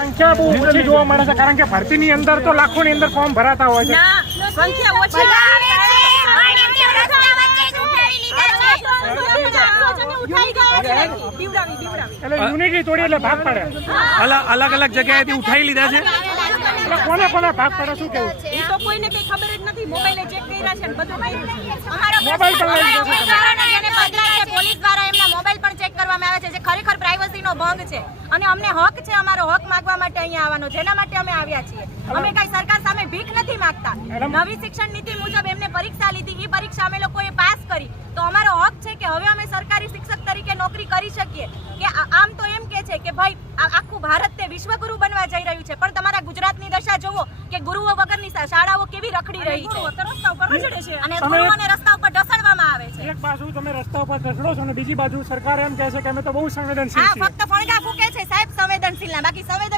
સંખ્યા બહુ ઓછી જોવા મળે છે કારણ કે ભરતીની અંદર તો લાખોની અંદર ફોર્મ ભરાતા હોય છે. સંખ્યા ઓછી એટલે યુનિટી તોડી એટલે ભાગ પડે. અલગ અલગ જગ્યાએથી ઉઠાઈ લીધા છે. એટલે કોને કોને ભાગ પડે શું કેવું? એ તો કોઈને કઈ ખબર જ નથી. મોબાઈલે ચેક કર્યા છે ને બધું કર્યું છે. મોબાઈલ પણ લઈ લીધો છે તમે. પોલીસ દ્વારા એમના મોબાઈલ પણ ચેક કરવામાં આવે છે, જે ખરેખર પ્રાઇવસીનો ભંગ છે. અને અમને હક છે અમારો હક માંગવા માટે અહીંયા આવવાનો, જેના માટે અમે આવ્યા છીએ. અમે કઈ સરકાર સામે ભીખ નથી માંગતા. નવી શિક્ષણ નીતિ મુજબ એમને પરીક્ષા લીધી, એ પરીક્ષા અમે લોકોએ પાસ કરી, તો અમારો હક છે કે હવે અમે સરકારી શિક્ષક તરીકે નોકરી કરી શકીએ. કે આમ તો એમ કે છે કે ભાઈ આખું ભારત તે વિશ્વગુરુ બનવા જઈ રહ્યું છે, પણ તમારા ગુજરાતની દશા જોવો કે ગુરુઓ વગરની શાળાઓ કેવી રખડી રહી છે અને ગુરુઓને રસ્તા ઉપર ઢસડવામાં આવે છે. એક બાજુ તમે રસ્તા ઉપર ઢસડો છો અને બીજી બાજુ સરકાર એમ કહે છે કે અમે તો બહુ સંવેદનશીલ છીએ. ફક્ત ફણગા ફૂકે છે સાહેબ સંવેદનશીલ ના, બાકી સંવેદન